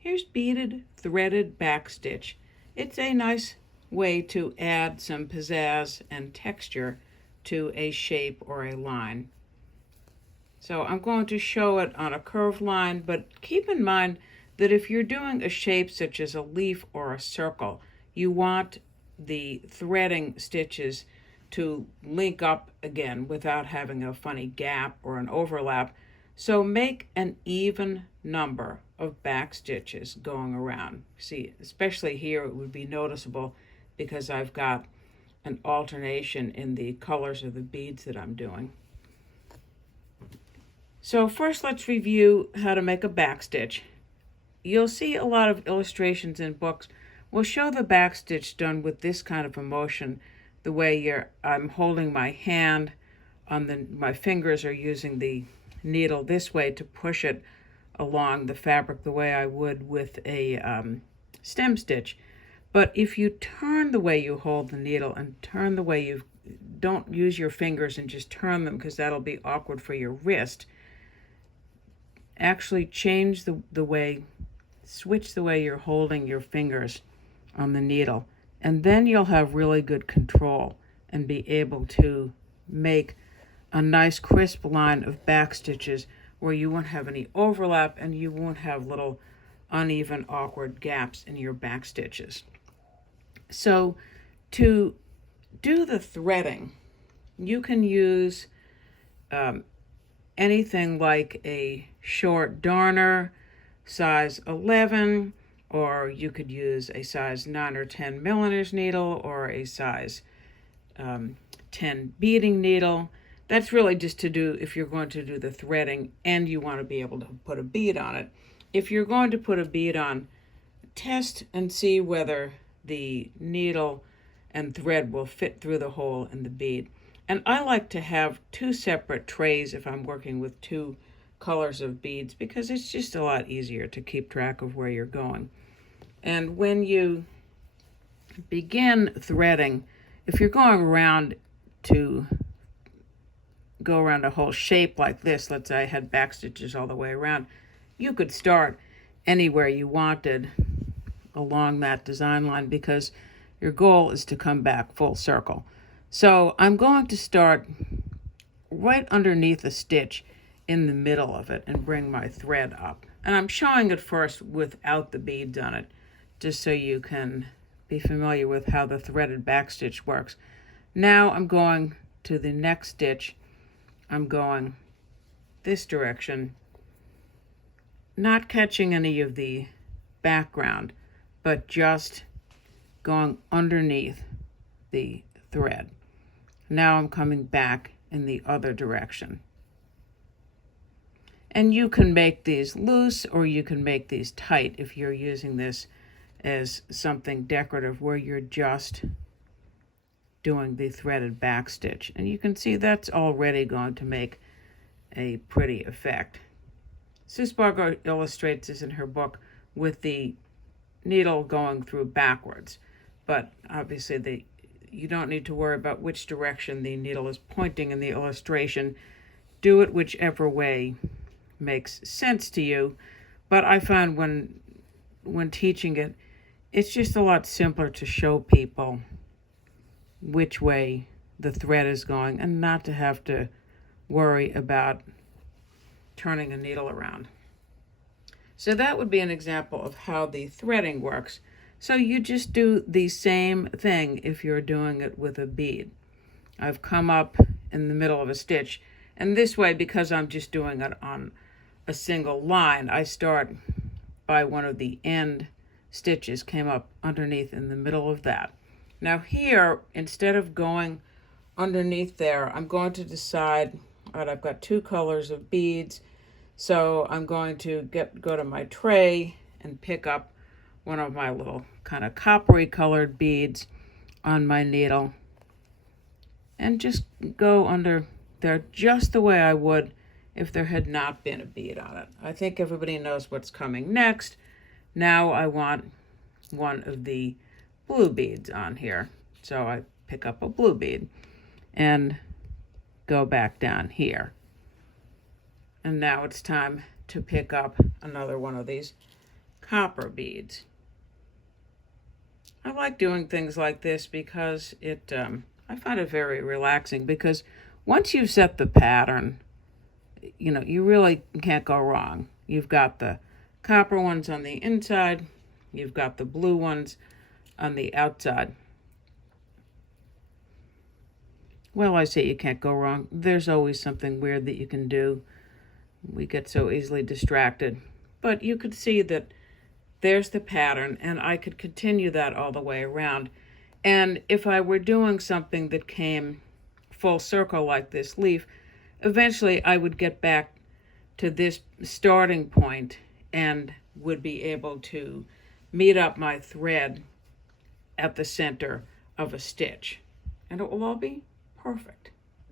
Here's beaded threaded back stitch. It's a nice way to add some pizzazz and texture to a shape or a line. So I'm going to show it on a curved line, but keep in mind that if you're doing a shape such as a leaf or a circle, you want the threading stitches to link up again without having a funny gap or an overlap. So make an even number of back stitches going around. See, especially here it would be noticeable because I've got an alternation in the colors of the beads that I'm doing. So first let's review how to make a back stitch. You'll see a lot of illustrations in books will show the back stitch done with this kind of a motion, the way I'm holding my hand on my fingers are using the needle this way to push it along the fabric the way I would with a stem stitch. But if you turn the way you hold the needle and turn the way you don't use your fingers and just turn them because that'll be awkward for your wrist, actually change the way, switch the way you're holding your fingers on the needle, and then you'll have really good control and be able to make a nice crisp line of back stitches where you won't have any overlap and you won't have little uneven, awkward gaps in your back stitches. So to do the threading, you can use anything like a short darner, size 11, or you could use a size 9 or 10 millimeters needle or a size 10 beading needle. That's really just to do if you're going to do the threading and you want to be able to put a bead on it. If you're going to put a bead on, test and see whether the needle and thread will fit through the hole in the bead. And I like to have two separate trays if I'm working with two colors of beads because it's just a lot easier to keep track of where you're going. And when you begin threading, if you're going around to go around a whole shape like this, let's say I had back stitches all the way around, you could start anywhere you wanted along that design line because your goal is to come back full circle. So I'm going to start right underneath a stitch in the middle of it and bring my thread up. And I'm showing it first without the beads on it, just so you can be familiar with how the threaded back stitch works. Now I'm going to the next stitch. I'm going this direction, not catching any of the background, but just going underneath the thread. Now I'm coming back in the other direction. And you can make these loose or you can make these tight if you're using this as something decorative where you're just doing the threaded back stitch. And you can see that's already going to make a pretty effect. Sis Bargo illustrates this in her book with the needle going through backwards, but obviously you don't need to worry about which direction the needle is pointing in the illustration. Do it whichever way makes sense to you, but I find when teaching it, it's just a lot simpler to show people which way the thread is going and not to have to worry about turning a needle around. So that would be an example of how the threading works. So you just do the same thing if you're doing it with a bead. I've come up in the middle of a stitch, and this way, because I'm just doing it on a single line, I start by one of the end stitches, came up underneath in the middle of that. Now here, instead of going underneath there, I'm going to decide, all right, I've got two colors of beads, so I'm going to go to my tray and pick up one of my little kind of coppery colored beads on my needle and just go under there just the way I would if there had not been a bead on it. I think everybody knows what's coming next. Now I want one of the blue beads on here. So I pick up a blue bead and go back down here. And now it's time to pick up another one of these copper beads. I like doing things like this because I find it very relaxing, because once you've set the pattern, you really can't go wrong. You've got the copper ones on the inside, you've got the blue ones on the outside. Well, I say you can't go wrong. There's always something weird that you can do. We get so easily distracted. But you could see that there's the pattern, and I could continue that all the way around. And if I were doing something that came full circle like this leaf, eventually I would get back to this starting point and would be able to meet up my thread at the center of a stitch. And it will all be perfect.